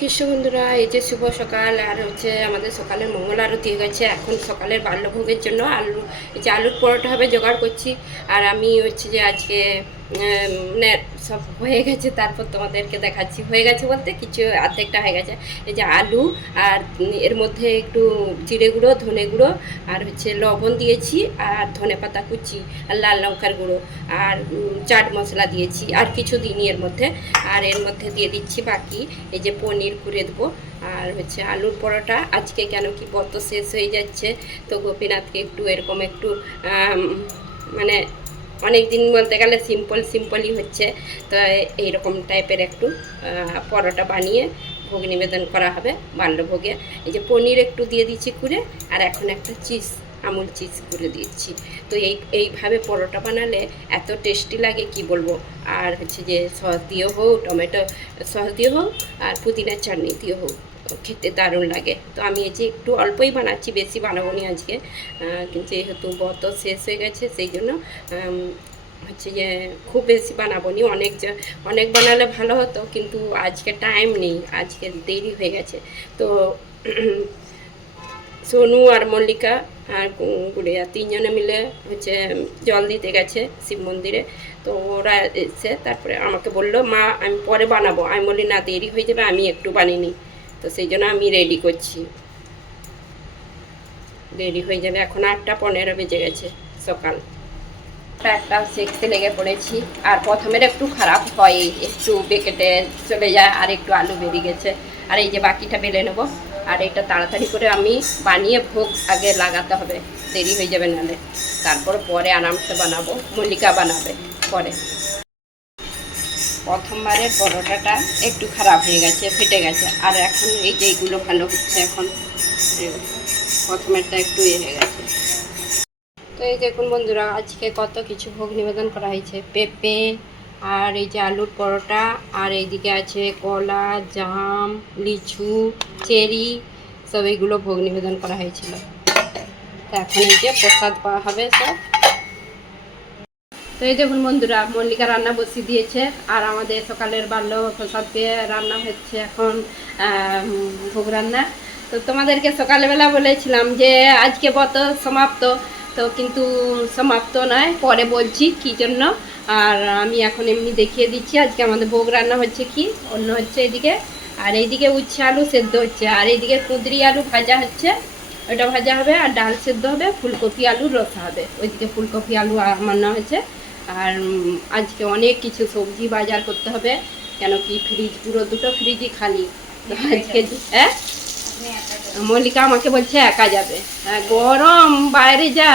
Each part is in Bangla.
কৃষ্ণ বন্ধুরা, এই যে শুভ সকাল আর হচ্ছে আমাদের সকালের মঙ্গল আরতি হয়ে গেছে। এখন সকালের বাল্যভোগের জন্য এই যে আলুর পরোটা হবে জোগাড় করছি। আর আমি হচ্ছে যে আজকে মানে সব হয়ে গেছে, তারপর তোমাদেরকে দেখাচ্ছি। হয়ে গেছে বলতে কিছু অর্ধেকটা হয়ে গেছে। এই যে আলু আর এর মধ্যে একটু জিরে গুঁড়ো, ধনে গুঁড়ো আর হচ্ছে লবণ দিয়েছি, আর ধনে পাতা কুচি আর লাল লঙ্কার গুঁড়ো আর চাট মশলা দিয়েছি, আর কিছু দিনই এর মধ্যে। আর এর মধ্যে দিয়ে দিচ্ছি বাকি এই যে পনির করে দেবো। আর হচ্ছে আলুর পরোটা আজকে কেন কি বত শেষ হয়ে যাচ্ছে, তো গোপীনাথকে একটু এরকম একটু মানে অনেক দিন বলতে গেলে সিম্পলই হচ্ছে। তো এইরকম টাইপের একটু পরোটা বানিয়ে ভোগ নিবেদন করা হবে বাল্যভোগে। এই যে পনির একটু দিয়ে দিচ্ছি কুড়ে, আর এখন একটা আমুল চিজ করে দিচ্ছি। তো এইভাবে পরোটা বানালে এত টেস্টি লাগে কি বলবো। আর হচ্ছে যে সস দিয়ে হোক, টমেটো সস দিয়ে হোক, আর পুদিনার চাটনি দিয়ে হোক, খেতে দারুণ লাগে। তো আমি এই যে একটু অল্পই বানাচ্ছি, বেশি বানাবো নি আজকে, কিন্তু যেহেতু বত শেষ হয়ে গেছে সেই জন্য হচ্ছে যে খুব বেশি বানাবো নি। অনেক বানালে ভালো হতো, কিন্তু আজকে টাইম নেই, আজকে দেরি হয়ে গেছে। তো সোনু আর মল্লিকা আর গুড়িয়া তিনজনে মিলে হচ্ছে জল দিতে গেছে শিব মন্দিরে। তো ওরা এসে তারপরে আমাকে বললো, মা আমি পরে বানাবো। আমি বলি না, দেরি হয়ে যাবে, আমি একটু বানিয়ে নিই। তো সেই জন্য আমি রেডি করছি, দেরি হয়ে যাবে। এখন 8:15 বেজে গেছে সকাল। একটা সেকতে লেগে পড়েছি। আর প্রথমের একটু খারাপ হয়, একটু বেকেটে চলে যায়, আর একটু আলু বেরিয়ে গেছে। আর এই যে বাকিটা বেলে নেবো। আর এটা তাড়াতাড়ি করে আমি বানিয়ে ভোগ আগে লাগাতে হবে, দেরি হয়ে যাবে নাহলে। তারপর পরে আরামসে বানাবো, মল্লিকা বানাবে পরে। প্রথমবারের পরোটাটা একটু খারাপ হয়ে গেছে, ফেটে গেছে। আর এখন এই যে এইগুলো ভালো হচ্ছে। এখন প্রথমেরটা একটু হয়ে গেছে। তো এই দেখুন বন্ধুরা, আজকে কত কিছু ভোগ নিবেদন করা হয়েছে। পেঁপে, আর এই যে আলুর পরোটা, আর এইদিকে আছে কলা, জাম, লিচু, চেরি, সব এইগুলো ভোগ নিবেদন করা হয়েছিল। তো এখন এই যে প্রসাদ পাওয়া হবে সব। তো এই দেখুন বন্ধুরা, মল্লিকা রান্না বসিয়ে দিয়েছে, আর আমাদের সকালের বাল্য প্রসাদ পেয়ে রান্না হচ্ছে এখন ভোগ রান্না। তো তোমাদেরকে সকালবেলা বলেছিলাম যে আজকে বত সমাপ্ত, তো কিন্তু সমাপ্ত নয়, পরে বলছি কী জন্য। আর আমি এখন এমনি দেখিয়ে দিচ্ছি আজকে আমাদের ভোগ রান্না হচ্ছে কি। অন্য হচ্ছে এদিকে, আর এইদিকে উচ্ছে আলু সেদ্ধ হচ্ছে, আর এইদিকে কুঁদরি আলু ভাজা হচ্ছে, ওটা ভাজা হবে। আর ডাল সেদ্ধ হবে, ফুলকপি আলুর রসা হবে। ওইদিকে ফুলকপি আলু রান্না হয়েছে। আর আজকে অনেক কিছু সবজি বাজার করতে হবে, কেন কি ফ্রিজ পুরো দুটো ফ্রিজই খালি। আজকে হ্যাঁ, মল্লিকা আমাকে বলছে একা যাবে। হ্যাঁ, গরম বাইরে যা,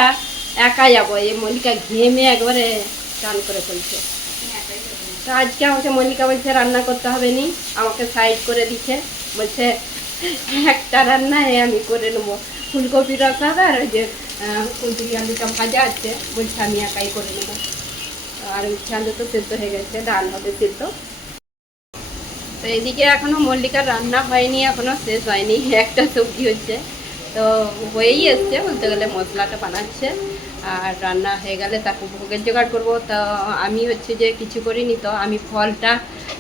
একা যাবো। এই মল্লিকা ঘেমে একবারে চান করে ফেলছে। তো আজকে আমাকে মল্লিকা বলছে রান্না করতে হবে নি, আমাকে সাইড করে দিচ্ছে, বলছে একটা রান্না আমি করে নেবো। ফুলকপির রসা আর ওই যে কুঁদরি আলুটা ভাজা আছে, বলছে আমি একাই করে নেবো। আর উচ্ছে আলু তো সেদ্ধ হয়ে গেছে, ডাল হবে সেদ্ধ। তো এদিকে এখনও মল্লিকার রান্না হয়নি, এখনও শেষ হয়নি, একটা সবজি হচ্ছে। তো হয়েই এসছে বলতে গেলে, মশলাটা বানাচ্ছে। আর রান্না হয়ে গেলে তারপর ভোগের জোগাড় করবো। তো আমি হচ্ছে যে কিছু করিনি, তো আমি ফলটা,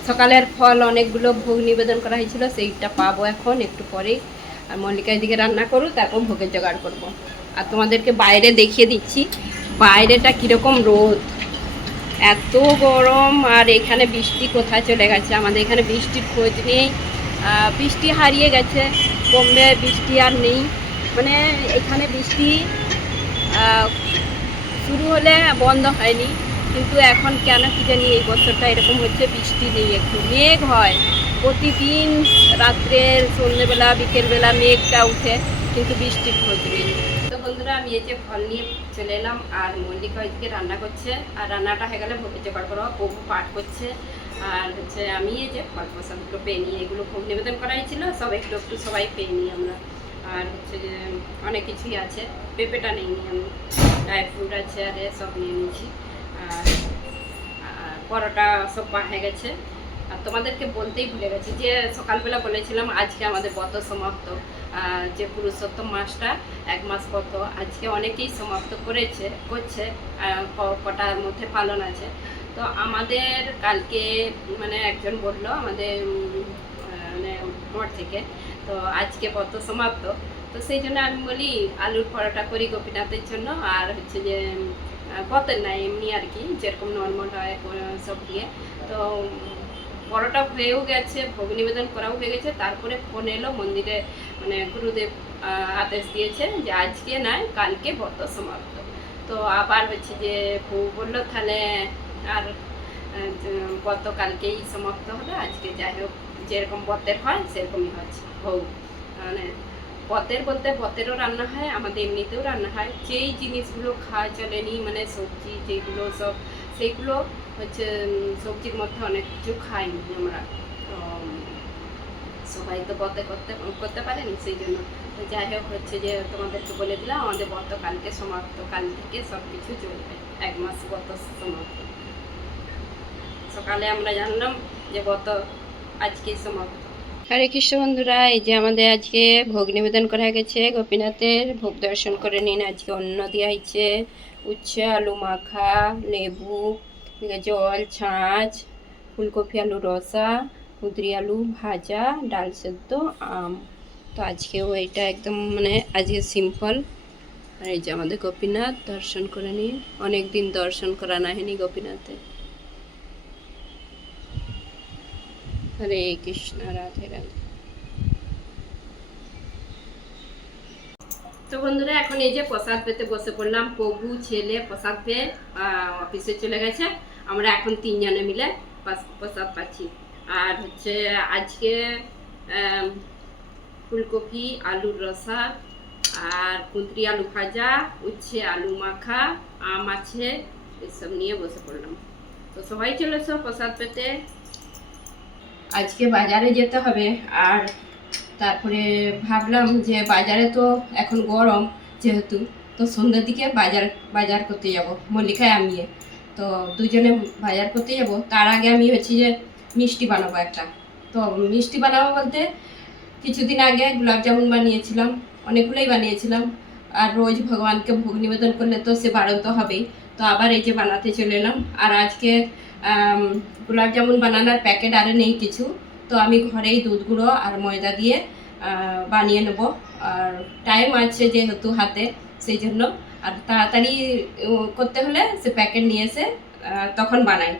সকালের ফল অনেকগুলো ভোগ নিবেদন করা হয়েছিল, সেইটা পাবো এখন একটু পরেই। আর মল্লিকা এদিকে রান্না করুক, তারপর ভোগের জোগাড় করবো। আর তোমাদেরকে বাইরে দেখিয়ে দিচ্ছি বাইরেটা কীরকম রোদ, এত গরম। আর এখানে বৃষ্টি কোথায় চলে গেছে, আমাদের এখানে বৃষ্টির খোঁজ নেই, বৃষ্টি হারিয়ে গেছে, কমবে, বৃষ্টি আর নেই। মানে এখানে বৃষ্টি শুরু হলে বন্ধ হয়নি, কিন্তু এখন কেন কি জানি এই বছরটা এরকম হচ্ছে, বৃষ্টি নেই, একটু মেঘ হয় প্রতিদিন, রাত্রের সন্ধ্যেবেলা বিকেলবেলা মেঘটা উঠে, কিন্তু বৃষ্টির খোঁজ নেই। তো বন্ধুরা, আমি এই যে ফল নিয়ে চলে এলাম, আর মল্লিকা এদিকে রান্না করছে। আর রান্নাটা হয়ে গেলে ভোগের জোগাড় করবো, প্রভু পাঠ করছে। আর হচ্ছে আমি এই যে ফল প্রসাদগুলো পেয়ে নিই, এগুলো ভোগ নিবেদন করা হয়েছিল, সব একটু একটু সবাই পেয়ে নিই আমরা। আর হচ্ছে যে অনেক কিছুই আছে, পেঁপেটা নেই নি আমি, ড্রাই ফ্রুট আছে, আর সব নিয়ে নিয়েছি। আর পরোটা সব হয়ে গেছে। আর তোমাদেরকে বলতেই ভুলে গেছি যে সকালবেলা বলেছিলাম আজকে আমাদের ব্রত সমাপ্ত, যে পুরুষোত্তম মাসটা 1 মাস ব্রত আজকে অনেকেই সমাপ্ত করছে, কটার মধ্যে পালন আছে। তো আমাদের কালকে মানে একজন বলল, আমাদের মানে আমার থেকে। তো আজকে ব্রত সমাপ্ত, তো সেই জন্য আমি বলি আলুর পরোটা করি গোপীনাথের জন্য। আর হচ্ছে যে ব্রতের নাই, এমনি আর কি যেরকম নর্মাল হয় সব দিয়ে। তো পরোটা হয়েও গেছে, ভোগ নিবেদন করাও হয়ে গেছে। তারপরে ফোন এলো মন্দিরে, মানে গুরুদেব আদেশ দিয়েছে যে আজকে নয় কালকে ব্রত সমাপ্ত। তো আবার হচ্ছে যে বউ বললো তাহলে আর ব্রত কালকেই সমাপ্ত হবে, আজকে যাই হোক যেরকম ব্রতের হয় সেরকমই হচ্ছে ভোগ। মানে ব্রতের বলতে ব্রতেরও রান্না হয়, আমাদের এমনিতেও রান্না হয়। যেই জিনিসগুলো খাওয়া চলেনি, মানে সবজি যেগুলো সব, সেইগুলো হচ্ছে সবজির মধ্যে অনেক কিছু খাইনি আমরা। তো সবাই তো ব্রতে করতে পারেনি, সেই জন্য। তো যাই হোক হচ্ছে যে তোমাদেরকে বলে দিলাম আমাদের ব্রত কালকে সমাপ্ত, কাল থেকে সব কিছু চলবে, 1 মাস ব্রত সমাপ্ত। সকালে আমরা জানলাম যে ব্রত আজকেই সমাপ্ত। হরে কৃষ্ণ বন্ধুরা, এই যে আমাদের আজকে ভোগ নিবেদন করা গেছে গোপীনাথের, ভোগ দর্শন করে নিন। আজকে অন্ন দেওয়া হয়েছে, উচ্ছে আলু মাখা, লেবু, জল, ছাঁচ, ফুলকপি আলু রসা, কুঁদরি আলু ভাজা, ডাল সেদ্ধ, আম। তো আজকেও এটা একদম মানে আজকে সিম্পল। আর এই যে আমাদের গোপীনাথ, দর্শন করে নিন। অনেক দিন দর্শন করা না হয়নি গোপীনাথে। হরে কৃষ্ণ, রাধে রাধে। তো বন্ধুরা এখন এই যে প্রসাদ পেতে বসে পড়লাম। প্রভু ছেলে প্রসাদ পেয়ে অফিসে চলে গেছে, আমরা এখন 3 জনে মিলে প্রসাদ পাচ্ছি। আর হচ্ছে আজকে ফুলকপি আলুর রসা, আর কুঁদরি আলু ভাজা, উচ্ছে আলু মাখা, আম আছে, এসব নিয়ে বসে পড়লাম। তো সবাই চলে এসো প্রসাদ পেতে। আজকে বাজারে যেতে হবে, আর তারপরে ভাবলাম যে বাজারে তো এখন গরম যেহেতু, তো সন্ধ্যের দিকে বাজার করতে যাব মল্লিকায় আমি। তো দুজনে বাজার করতে যাব। তার আগে আমি হচ্ছে যে মিষ্টি বানাবো একটা। তো মিষ্টি বানাবো বলতে কিছুদিন আগে গোলাপ জামুন বানিয়েছিলাম, অনেকগুলোই বানিয়েছিলাম। আর রোজ ভগবানকে ভোগ নিবেদন করলে তো সে বারণ তো হবেই। তো আবার এই যে বানাতে চলে এলাম। আর আজকে গোলাপ জামুন বানানোর প্যাকেট আর নেই কিছু, তো আমি ঘরেই দুধ গুঁড়ো আর ময়দা দিয়ে বানিয়ে নেব। আর টাইম আছে যেহেতু হাতে, সেই জন্য। আর তাড়াতাড়ি করতে হলে সে প্যাকেট নিয়ে এসে তখন বানাই,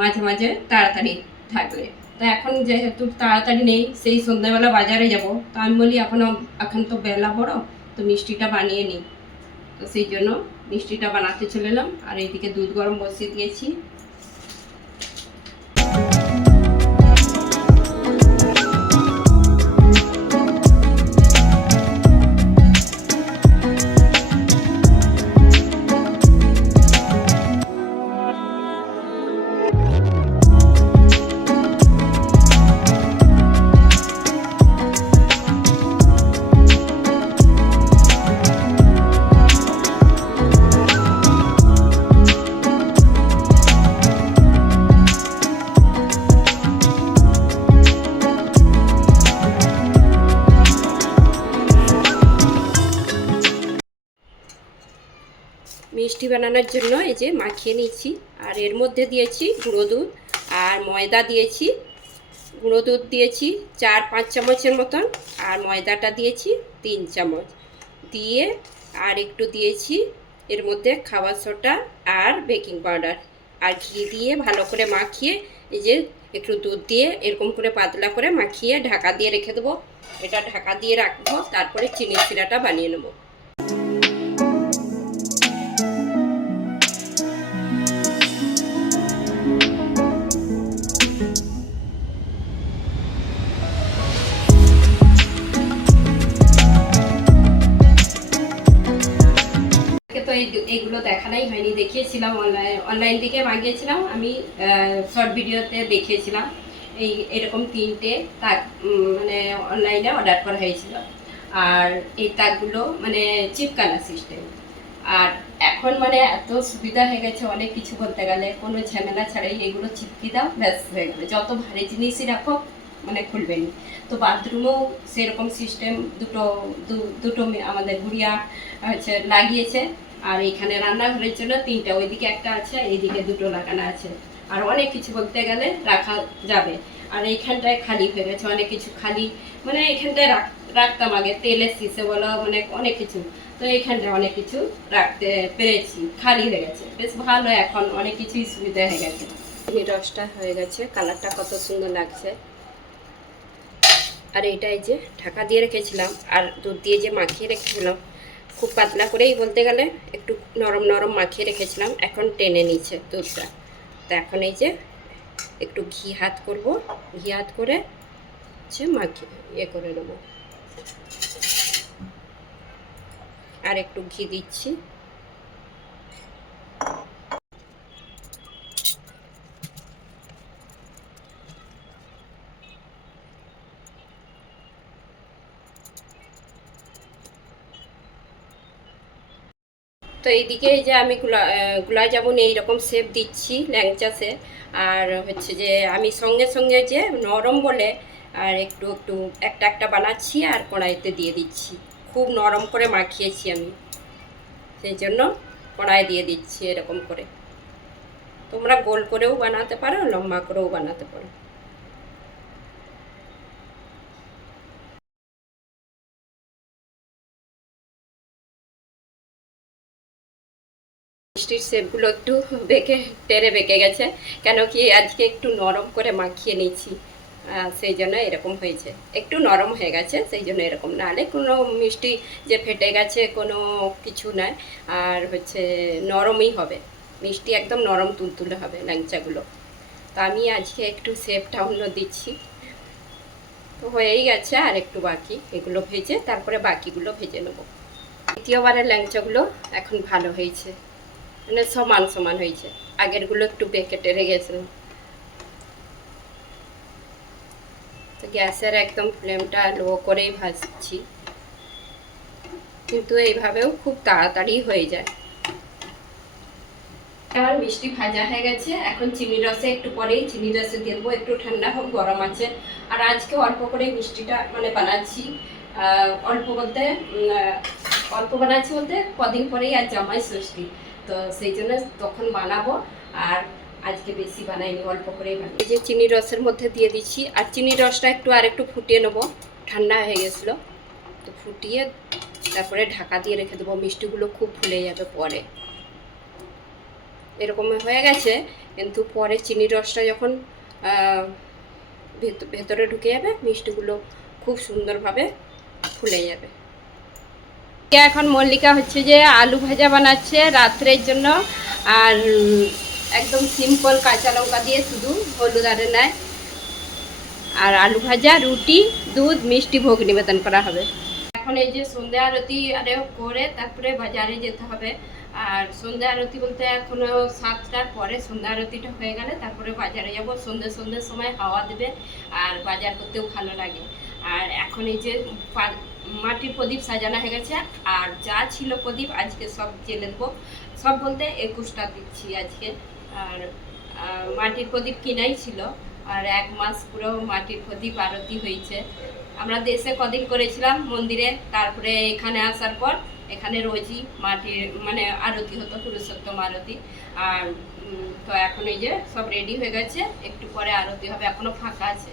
মাঝে মাঝে তাড়াতাড়ি থাকলে। তো এখন যেহেতু তাড়াতাড়ি নেই, সেই সন্ধ্যাবেলা বাজারে যাব, তো আমি বলি এখন তো বেলা বড়, তো মিষ্টিটা বানিয়ে নিই। তো সেই জন্য মিষ্টিটা বানাতে চলে এলাম। আর এইদিকে দুধ গরম বসিয়ে দিয়েছি। মিষ্টি বানানোর জন্য এই যে মাখিয়ে নিয়েছি। আর এর মধ্যে দিয়েছি গুঁড়ো দুধ আর ময়দা দিয়েছি। গুঁড়ো দুধ দিয়েছি 4-5 চামচের মতন, আর ময়দাটা দিয়েছি 3 চামচ দিয়ে, আর একটু দিয়েছি এর মধ্যে খাবার সোডা আর বেকিং পাউডার, আর ঘি দিয়ে ভালো করে মাখিয়ে, এই যে একটু দুধ দিয়ে এরকম করে পাতলা করে মাখিয়ে ঢাকা দিয়ে রেখে দেবো। এটা ঢাকা দিয়ে রাখবো, তারপরে চিনির শিরাটা বানিয়ে নেবো। এইগুলো দেখানোই হয়নি, দেখিয়েছিলাম অনলাইন থেকে মাগিয়েছিলাম আমি, শর্ট ভিডিওতে দেখিয়েছিলাম। এরকম 3টে তাক মানে অনলাইনে অর্ডার করা হয়েছিল। আর এই তাকগুলো মানে চিপকানা সিস্টেম। আর এখন মানে এত সুবিধা হয়ে গেছে, অনেক কিছু বলতে গেলে কোনো ঝামেলা ছাড়াই এগুলো চিপকি দাও, ব্যাস হয়ে গেলো। যত ভারী জিনিসই রাখো মানে খুলবে না। তো বাথরুমেও সেরকম সিস্টেম দুটো আমাদের গুড়িয়া হচ্ছে লাগিয়েছে। আর এখানে রান্নাঘরের জন্য 3টা, ওইদিকে একটা আছে, এইদিকে 2টো লাগানো আছে। আর অনেক কিছু বলতে গেলে রাখা যাবে। আর এইখানটায় খালি হয়ে গেছে, অনেক কিছু খালি, মানে এইখানটায় রাখতাম আগে তেলের শীষে বলো, মানে অনেক কিছু, তো এইখানটায় অনেক কিছু রাখতে পেরেছি, খালি হয়ে গেছে, বেশ ভালো, এখন অনেক কিছুই সুবিধা হয়ে গেছে। রসটা হয়ে গেছে, কালারটা কত সুন্দর লাগছে। আর এইটাই যে ঢাকা দিয়ে রেখেছিলাম আর দুধ দিয়ে যে মাখিয়ে রেখেছিলাম, খুব পাতলা করেই বলতে গেলে, একটু নরম নরম মাখিয়ে রেখেছিলাম, এখন টেনে নিচ্ছে দুধটা। তো এখন এই যে একটু ঘি হাত করব, ঘি হাত করে হচ্ছে মাখিয়ে করে নেবো, আর একটু ঘি দিচ্ছি। তো এইদিকে এই যে আমি গুলাব জামুন এইরকম শেপ দিচ্ছি ল্যাংচা শেপ। আর হচ্ছে যে আমি সঙ্গে সঙ্গে যে নরম বলে আর একটু একটু একটা একটা বানাচ্ছি আর কড়াইতে দিয়ে দিচ্ছি, খুব নরম করে মাখিয়েছি আমি, সেই জন্য কড়াই দিয়ে দিচ্ছি এরকম করে। তোমরা গোল করেও বানাতে পারো, লম্বা করেও বানাতে পারো। মিষ্টির শেপগুলো একটু বেঁকে গেছে, কেন কি আজকে একটু নরম করে মাখিয়ে নিয়েছি, সেই জন্য এরকম হয়েছে, একটু নরম হয়ে গেছে সেই জন্য এরকম, নাহলে কোনো মিষ্টি যে ফেটে গেছে কোনো কিছু নয়। আর হচ্ছে নরমই হবে, মিষ্টি একদম নরম তুলতুলে হবে ল্যাংচাগুলো। তো আমি আজকে একটু শেপটা অন্য দিচ্ছি। তো হয়েই গেছে, আর একটু বাকি, এগুলো ভেজে তারপরে বাকিগুলো ভেজে নেব। দ্বিতীয়বারের ল্যাংচাগুলো এখন ভালো হয়েছে, মানে সমান সমান হয়েছে, আগেরগুলো একটু বেঁকে টেরে গেছিল। তো গ্যাসের একদম ফ্লেমটা লো করেই ভাজছি, কিন্তু এইভাবেও খুব তাড়াতাড়ি হয়ে যায়। আমার মিষ্টি ভাজা হয়ে গেছে, এখন চিনি রসে একটু পরেই চিনি রসে দেবো, একটু ঠান্ডা হোক, গরম আছে। আর আজকে অল্প করে মিষ্টিটা মানে বানাচ্ছি, অল্প বলতে অল্প বানাচ্ছি বলতে কদিন পরেই আর জামাই ষষ্ঠী, তো সেই জন্য তখন বানাবো, আর আজকে বেশি বানাইনি, অল্প করেই বানাই। এই যে চিনি রসের মধ্যে দিয়ে দিচ্ছি, আর চিনি রসটা আর একটু ফুটিয়ে নেবো, ঠান্ডা হয়ে গেছিলো, তো ফুটিয়ে তারপরে ঢাকা দিয়ে রেখে দেবো, মিষ্টিগুলো খুব ফুলে যাবে পরে। এরকম হয়ে গেছে, কিন্তু পরে চিনি রসটা যখন ভেতরে ঢুকে যাবে, মিষ্টিগুলো খুব সুন্দরভাবে ফুলে যাবে। এখন মল্লিকা হচ্ছে যে আলু ভাজা বানাচ্ছে রাত্রের জন্য, আর একদম সিম্পল কাঁচা লঙ্কা দিয়ে শুধু হলুদ আর নেয়, আর আলু ভাজা, রুটি, দুধ, মিষ্টি ভোগ নিবেদন করা হবে। এখন এই যে সন্ধ্যা আরতি আরে করে তারপরে বাজারে যেতে হবে। আর সন্ধ্যা আরতি বলতে এখনো 7টার পরে সন্ধ্যা আরতিটা হয়ে গেলে তারপরে বাজারে যাব, সন্ধ্যের সময় হাওয়া দেবে আর বাজার করতেও ভালো লাগে। আর এখন এই যে মাটির প্রদীপ সাজানো হয়ে গেছে, আর যা ছিল প্রদীপ আজকে সব জেলে দেবো, সব বলতে 21টা দিচ্ছি আজকে। আর মাটির প্রদীপ কিনাই ছিল, আর 1 মাস পুরো মাটির প্রদীপ আরতি হয়েছে। আমরা দেশে কদিন করেছিলাম মন্দিরে, তারপরে এখানে আসার পর এখানে রোজই মাটির মানে আরতি হতো, পুরুষোত্তম আরতি। আর তো এখন এই যে সব রেডি হয়ে গেছে, একটু পরে আরতি হবে, এখনো ফাঁকা আছে,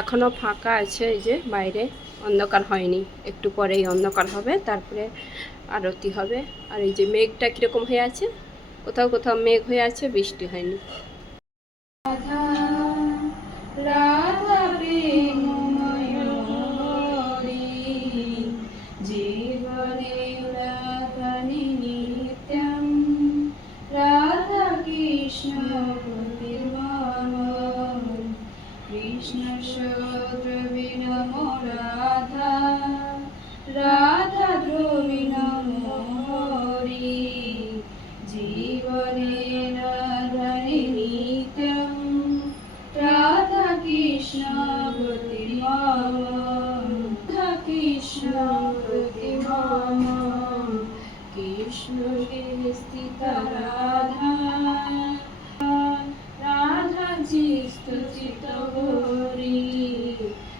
এখনো ফাঁকা আছে, এই যে বাইরে অন্ধকার হয়নি, একটু পরেই অন্ধকার হবে, তারপরে আরতি হবে। আর এই যে মেঘটা কিরকম হয়ে আছে, কোথাও কোথাও মেঘ হয়ে আছে, বৃষ্টি হয়নি। রাধা প্রেম জীবনে রাধা নিত্যম, রাধা কৃষ্ণ কৃষ্ণ দ্রবী নমো রাধা, রাধা দ্রবী নমো হরি, জীবনে রাধা নিত্যম, রাধা কৃষ্ণ গতি মম, রাধা কৃষ্ণ গতি মম, কৃষ্ণ স্থিত রাধা, রাধা চিত হরি,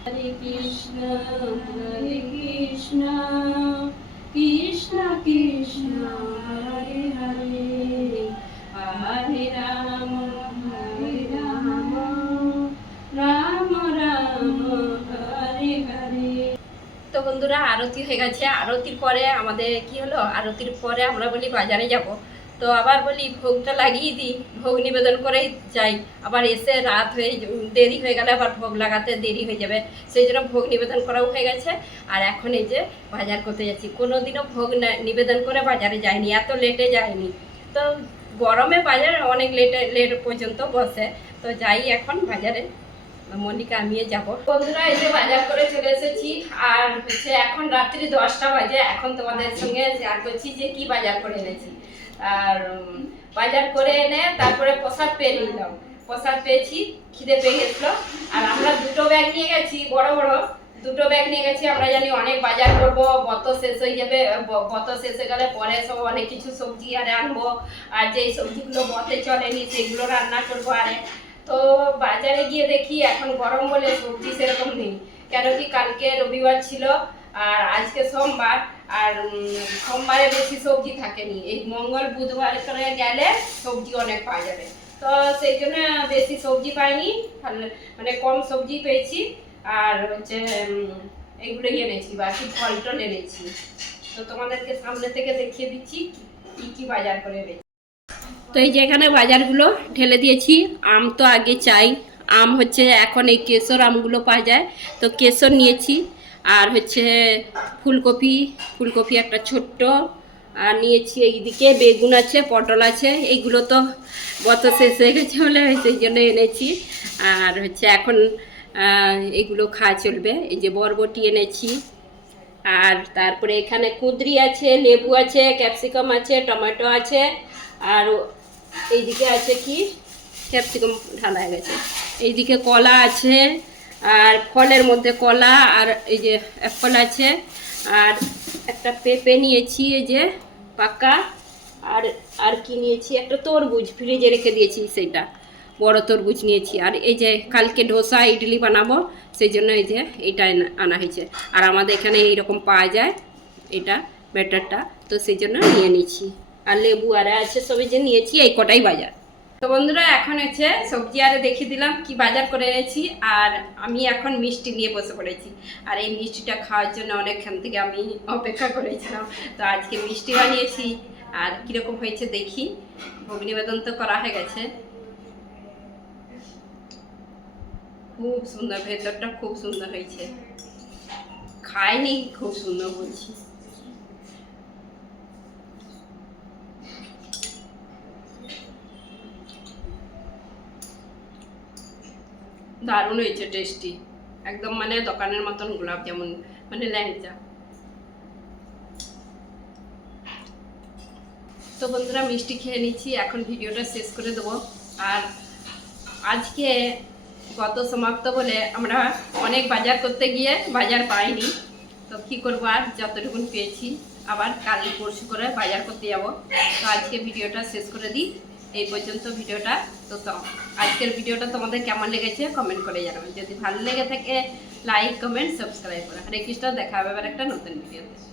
হরে কৃষ্ণ কৃষ্ণ কৃষ্ণ হরে হরে, হরে রাম বন্ধুরা আরতি হয়ে গেছে, আরতির পরে আমাদের কি হলো, আরতির পরে আমরা বলি বাজারে যাব। তো আবার বলি ভোগটা লাগিয়ে দিই, ভোগ নিবেদন করেই যাই। আবার এসে রাত হয়ে দেরি হয়ে গেলে আবার ভোগ লাগাতে দেরি হয়ে যাবে, সেই জন্য ভোগ নিবেদন করাও হয়ে গেছে। আর এখন এই যে বাজার করতে যাচ্ছি। কোনোদিনও ভোগ নিবেদন করে বাজারে যাইনি, এত লেটে যায়নি। তো গরমে বাজার অনেক লেট পর্যন্ত বসে। তো যাই এখন বাজারে, মল্লিকা আমিয়ে যাব। বন্ধুরা এই যে বাজার করে চলে এসেছি, আর হচ্ছে এখন রাত্রি 10টা বাজে। এখন তোমাদের সঙ্গে শেয়ার করছি যে কি বাজার করে এনেছি। আর বাজার করে এনে তারপরে প্রসাদ পেয়ে নিলাম। প্রসাদ পেয়েছি, খিদে পেয়ে গেছিলো। আর আমরা 2টো ব্যাগ নিয়ে গেছি, বড় বড় 2টো ব্যাগ নিয়ে গেছি। আমরা জানি অনেক বাজার করবো, বত শেষ হয়ে যাবে। বত শেষ হয়ে গেলে পরে সব অনেক কিছু সবজি আরে আনবো, আর যেই সবজিগুলো বতে চলেনি সেগুলো রান্না করবো। আরে তো বাজারে গিয়ে দেখি এখন গরম বলে সবজি সেরকম নেই। কেন কি কালকে রবিবার ছিল আর আজকে সোমবার, আর সোমবারে বেশি সবজি থাকেনি। এই মঙ্গল বুধবার করে গেলে সবজি অনেক পাওয়া যাবে। তো সেই জন্য বেশি সবজি পাইনি, মানে কম সবজি পেয়েছি। আর হচ্ছে এগুলোই এনেছি, বাকি ফল টল এনেছি। তো তোমাদেরকে সামনে থেকে দেখিয়ে দিচ্ছি কি কি বাজার করে এনেছি। তো এই যে এখানে বাজারগুলো ঢেলে দিয়েছি। আম তো আগে চাই, আম হচ্ছে এখন এই কেশর আমগুলো পাওয়া যায়, তো কেশর নিয়েছি। আর হচ্ছে ফুলকপি একটা ছোট্ট, আর নিয়েছি এইদিকে বেগুন আছে, পটল আছে। এইগুলো তো গত শেষ হয়ে গেছে বলে সেই জন্য এনেছি। আর হচ্ছে এখন এগুলো খাওয়া চলবে। এই যে বরবটি এনেছি। আর তারপরে এখানে কুঁদরি আছে, লেবু আছে, ক্যাপসিকাম আছে, টমেটো আছে। আর এইদিকে আছে কি ক্যাপসিকাম ঢালা হয়ে গেছে। এইদিকে কলা আছে, আর ফলের মধ্যে কলা, আর এই যে অ্যাপল আছে। আর একটা পেঁপে নিয়েছি এই যে পাকা। আর কি নিয়েছি, একটা তরমুজ ফ্রিজে রেখে দিয়েছি, সেটা বড় তরমুজ নিয়েছি। আর এই যে কালকে ডোসা ইডলি বানাবো, সেই জন্য এই যে এইটা আনা হয়েছে। আর আমাদের এখানে এইরকম পাওয়া যায় এটা ব্যাটারটা, তো সেই জন্য নিয়ে নিচ্ছি। আর লেবু আর আছে সবই যে নিয়েছি, এই কটাই বাজার। তো বন্ধুরা এখন হচ্ছে সবজি আরে দেখিয়ে দিলাম কি বাজার করে এনেছি। আর আমি এখন মিষ্টি নিয়ে বসে পড়েছি। আর এই মিষ্টিটা খাওয়ার জন্য অনেকক্ষণ থেকে আমি অপেক্ষা করেছিলাম। তো আজকে মিষ্টি বানিয়েছি, আর কীরকম হয়েছে দেখি। ভোগ নিবেদন তো করা হয়ে গেছে। খুব সুন্দর, ভেতরটা খুব সুন্দর হয়েছে। খাইনি, খুব সুন্দর বলছি। দারুণ হয়েছে, টেস্টি একদম, মানে দোকানের মতন গোলাপ জামুন, মানে ল্যাংচা। তো বন্ধুরা মিষ্টি খেয়ে নিচ্ছি, এখন ভিডিওটা শেষ করে দেবো। আর আজকে গত সমাপ্ত বলে আমরা অনেক বাজার করতে গিয়ে বাজার পাইনি। তো কী করবো, আর যতটুকুন পেয়েছি আবার কাল পরশু করে বাজার করতে যাব। তো আজকে ভিডিওটা শেষ করে দিই, এই পর্যন্ত ভিডিওটা। তো আজকের ভিডিওটা তোমাদের কেমন লেগেছে কমেন্ট করে জানাবেন। যদি ভালো লেগে থাকে লাইক কমেন্ট সাবস্ক্রাইব করো। হরে কৃষ্ণ, দেখা হবে আবার একটা নতুন ভিডিওতে।